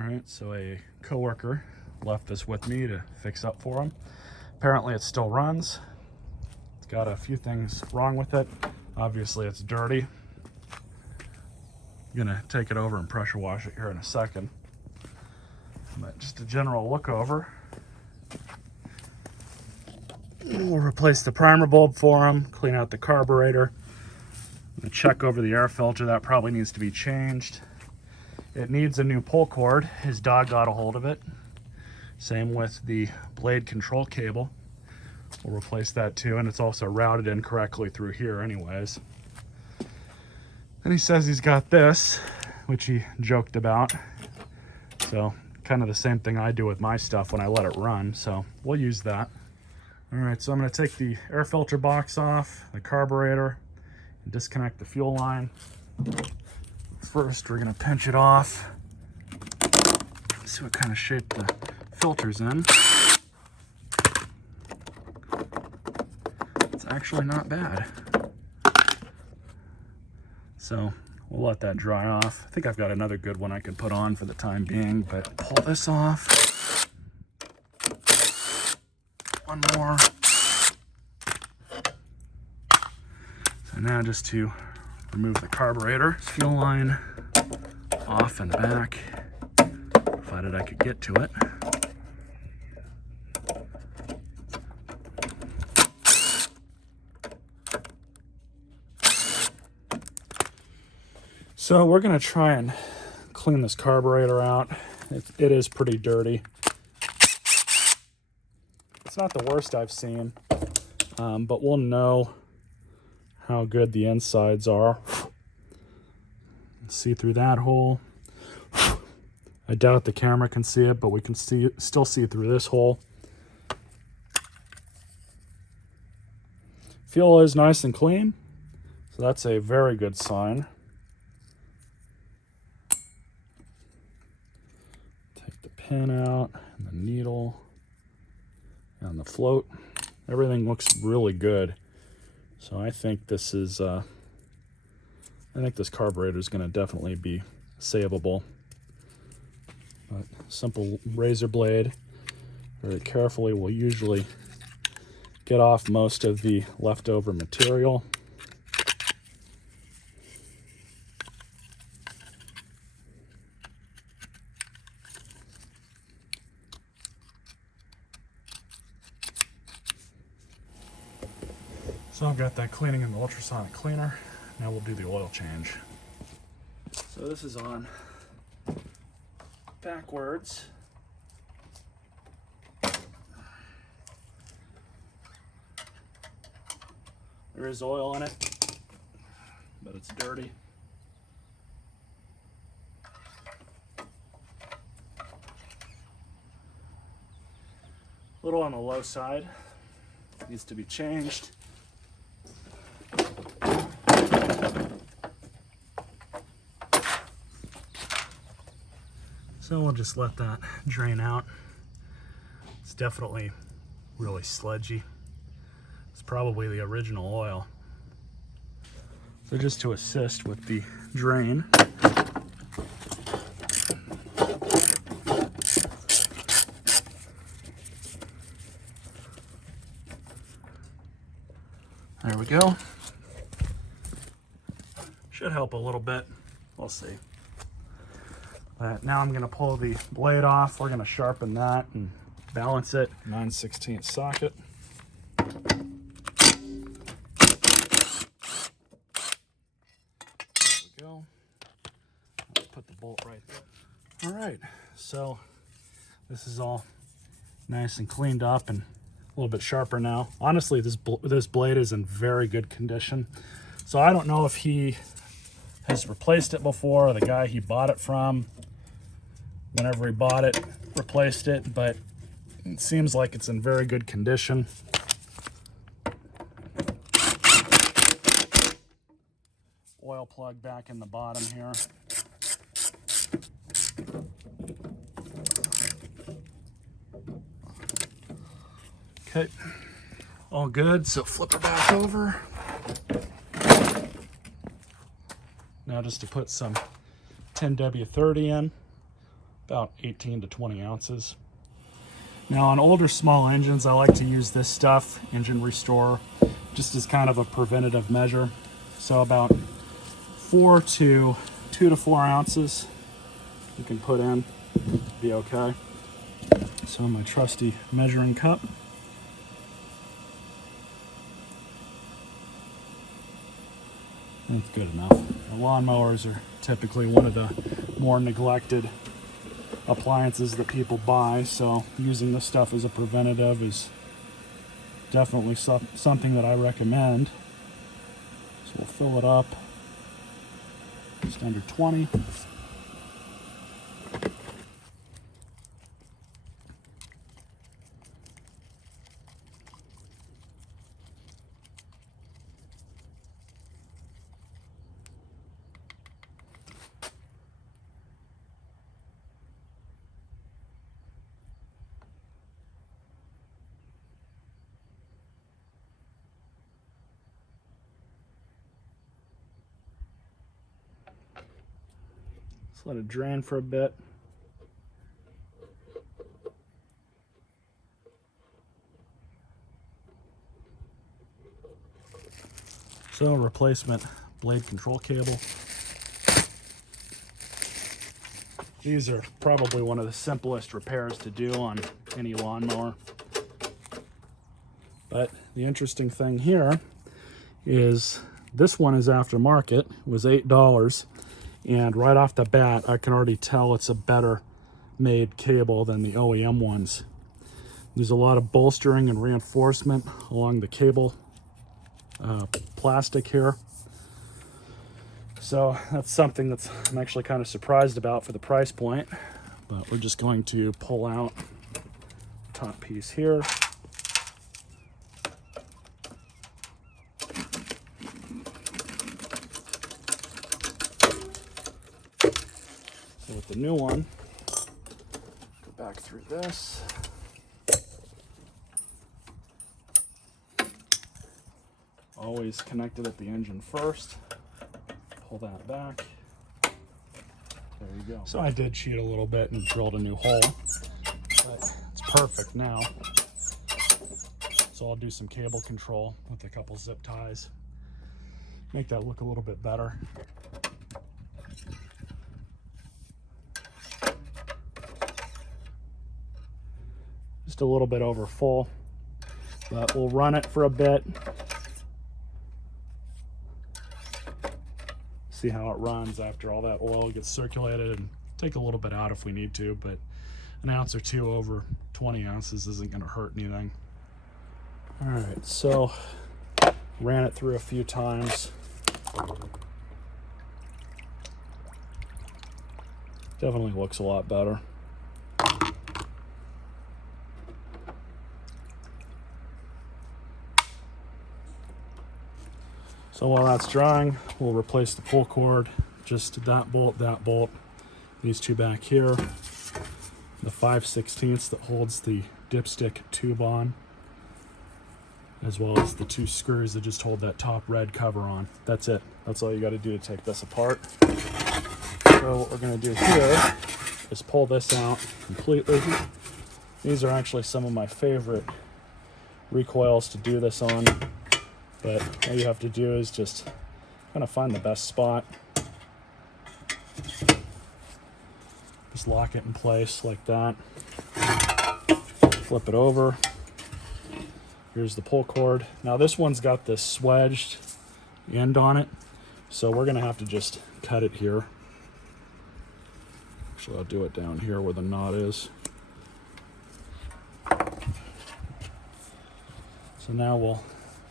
All right, so a coworker left this with me to fix up for him. Apparently it still runs. It's got a few things wrong with it. Obviously it's dirty. I'm gonna take it over and pressure wash it here in a second. But just a general look over. We'll replace the primer bulb for him, clean out the carburetor. I'm gonna check over the air filter. That probably needs to be changed. It needs a new pull cord. His dog got a hold of it. Same with the blade control cable. We'll replace that too, and it's also routed incorrectly through here anyways. And he says he's got this, which he joked about. So kind of the same thing I do with my stuff when I let it run, so we'll use that. All right, so I'm gonna take the air filter box off, the carburetor, and disconnect the fuel line. First, we're gonna pinch it off. See what kind of shape the filter's in. It's actually not bad. So we'll let that dry off. I think I've got another good one I can put on for the time being, but pull this off. One more. So now just to remove the carburetor, fuel line off and back, provided I could get to it. So we're gonna try and clean this carburetor out. It is pretty dirty. It's not the worst I've seen, but we'll know how good the insides are. See through that hole. I doubt the camera can see it, but we can still see through this hole. Fuel is nice and clean, so that's a very good sign. Take the pin out and the needle and the float. Everything looks really good. So I think this is, I think this carburetor is going to definitely be savable. But simple razor blade, very carefully, will usually get off most of the leftover material. So I've got that cleaning in the ultrasonic cleaner. Now we'll do the oil change. So this is on backwards. There is oil in it, but it's dirty. A little on the low side. Needs to be changed. So we'll just let that drain out. It's definitely really sludgy. It's probably the original oil. So just to assist with the drain, there we go. Should help a little bit. We'll see. But now I'm going to pull the blade off. We're going to sharpen that and balance it. 9/16 socket. There we go. Let's put the bolt right there. All right, so this is all nice and cleaned up and a little bit sharper now. Honestly, this blade is in very good condition. So I don't know if he has replaced it before, or the guy he bought it from, whenever he bought it, replaced it, but it seems like it's in very good condition. Oil plug back in the bottom here. Okay, all good, so flip it back over. Now just to put some 10W30 in. about 18 to 20 ounces. Now on older small engines, I like to use this stuff, engine restore, just as kind of a preventative measure. So about 2 to 4 ounces you can put in, be okay. So my trusty measuring cup. That's good enough. The lawnmowers are typically one of the more neglected appliances that people buy, so using this stuff as a preventative is definitely something that I recommend. So we'll fill it up just under 20. Let's let it drain for a bit. So, replacement blade control cable. These are probably one of the simplest repairs to do on any lawnmower. But the interesting thing here is this one is aftermarket. It was $8. And right off the bat, I can already tell it's a better made cable than the OEM ones. There's a lot of bolstering and reinforcement along the cable plastic here. So that's something that I'm actually kind of surprised about for the price point. But we're just going to pull out the top piece here. With the new one, go back through this. Always connected at the engine first. Pull that back. There you go. So I did cheat a little bit and drilled a new hole, but it's perfect now. So I'll do some cable control with a couple zip ties. Make that look a little bit better. Just a little bit over full, but we'll run it for a bit. See how it runs after all that oil gets circulated, and take a little bit out if we need to, but an ounce or two over 20 ounces isn't going to hurt anything. All right, so ran it through a few times. Definitely looks a lot better. So while that's drying, we'll replace the pull cord, just that bolt, these two back here, the 5/16 that holds the dipstick tube on, as well as the two screws that just hold that top red cover on. That's it. That's all you got to do to take this apart. So what we're going to do here is pull this out completely. These are actually some of my favorite recoils to do this on. But all you have to do is just kind of find the best spot. Just lock it in place like that. Flip it over. Here's the pull cord. Now this one's got this swedged end on it, so we're gonna have to just cut it here. Actually, I'll do it down here where the knot is. So now we'll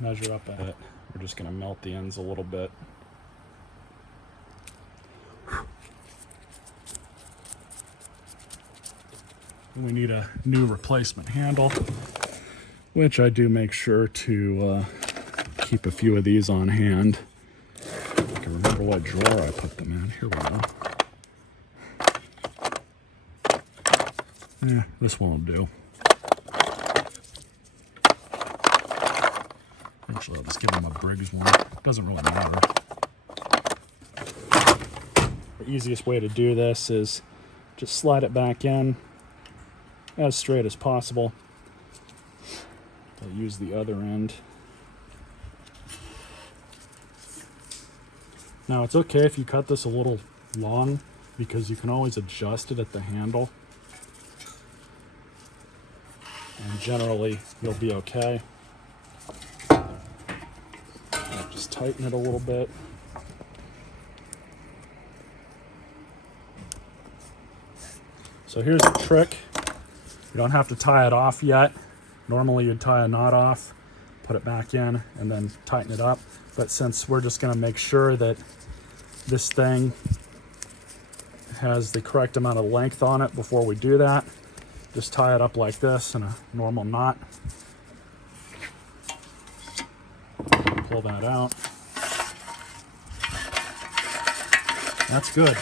measure up at it. We're just going to melt the ends a little bit. We need a new replacement handle, which I do make sure to keep a few of these on hand. I can remember what drawer I put them in. Here we go. This won't do. Actually, I'll just give them a Briggs one. Doesn't really matter. The easiest way to do this is just slide it back in as straight as possible. I'll use the other end. Now it's okay if you cut this a little long because you can always adjust it at the handle. And generally you'll be okay. I'll just tighten it a little bit. So here's the trick. You don't have to tie it off yet. Normally you'd tie a knot off, put it back in, and then tighten it up. But since we're just gonna make sure that this thing has the correct amount of length on it before we do that, just tie it up like this in a normal knot. Pull that out. That's good.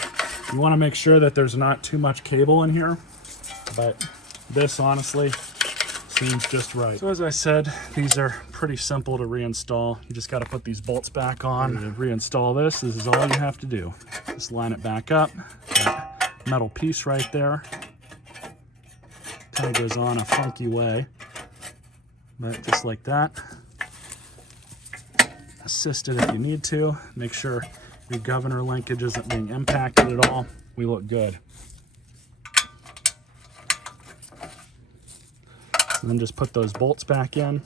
You want to make sure that there's not too much cable in here, but this honestly seems just right. So as I said, these are pretty simple to reinstall. You just got to put these bolts back on. To reinstall this is all you have to do. Just line it back up. That metal piece right there kind of goes on a funky way, but just like that. Assist it if you need to. Make sure your governor linkage isn't being impacted at all. We look good. So then just put those bolts back in.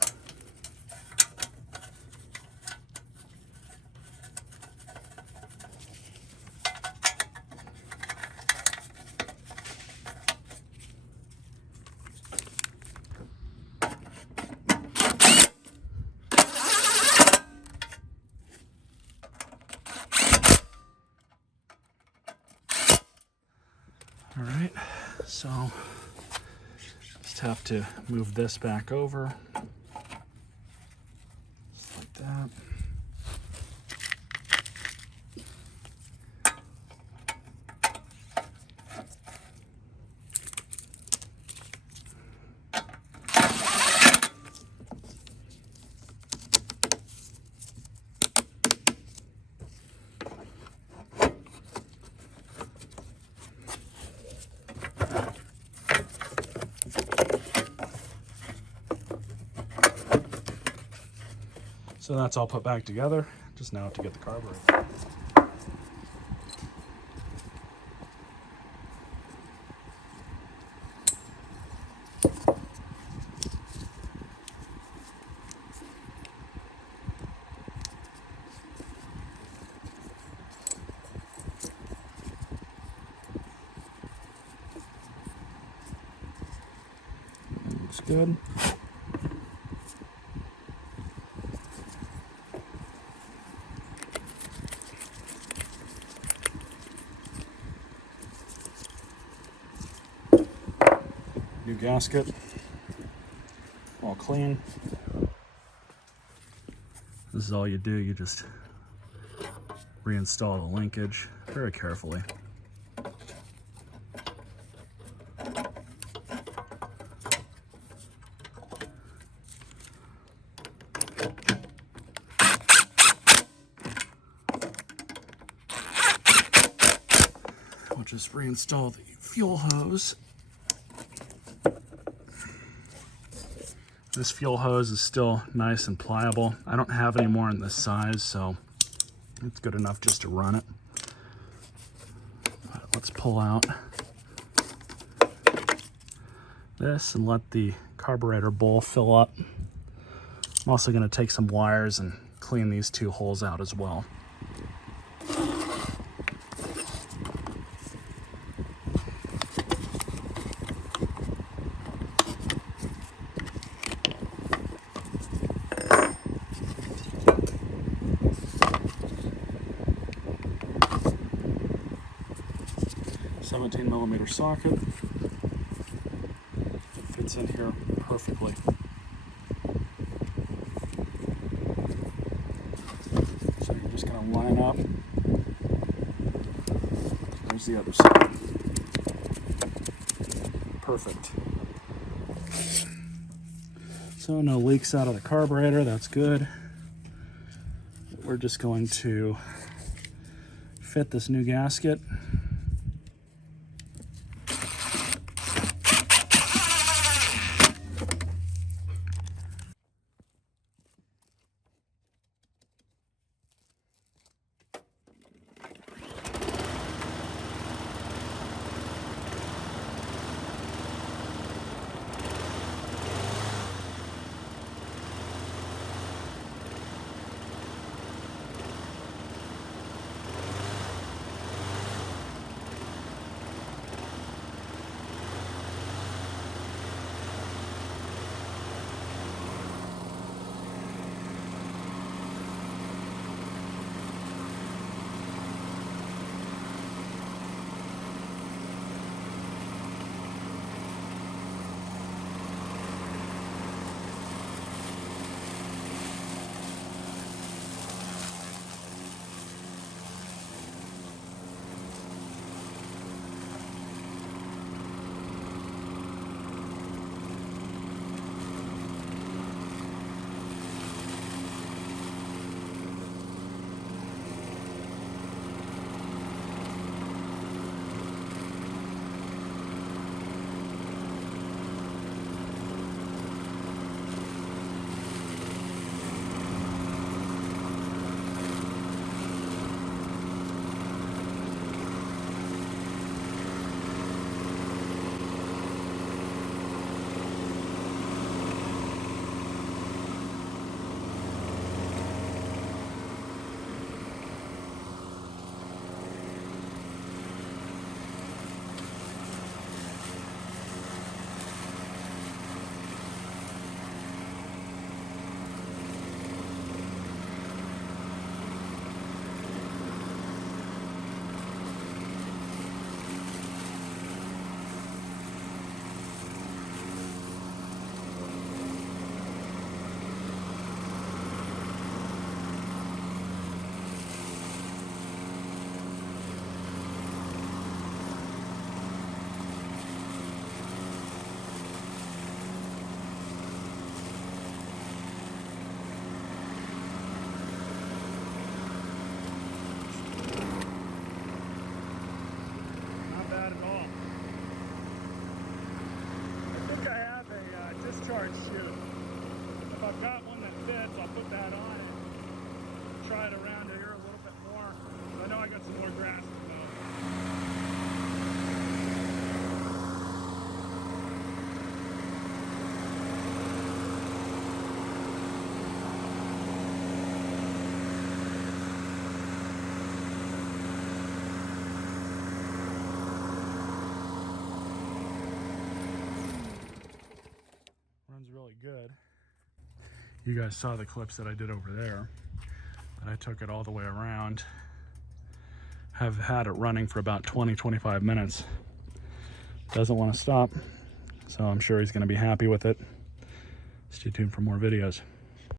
All right, so just have to move this back over, just like that. So that's all put back together. Just now to get the carburetor. Looks good. New gasket, all clean. This is all you do, you just reinstall the linkage very carefully. We'll just reinstall the fuel hose. This fuel hose is still nice and pliable. I don't have any more in this size, so it's good enough just to run it. But let's pull out this and let the carburetor bowl fill up. I'm also going to take some wires and clean these two holes out as well. $17mm socket. It fits in here perfectly. So you're just going to line up. There's the other side. Perfect. So no leaks out of the carburetor, that's good. We're just going to fit this new gasket. good. You guys saw the clips that I did over there, but I took it all the way around. Have had it running for about 20-25 minutes. Doesn't want to stop, so I'm sure he's going to be happy with it. Stay tuned for more videos.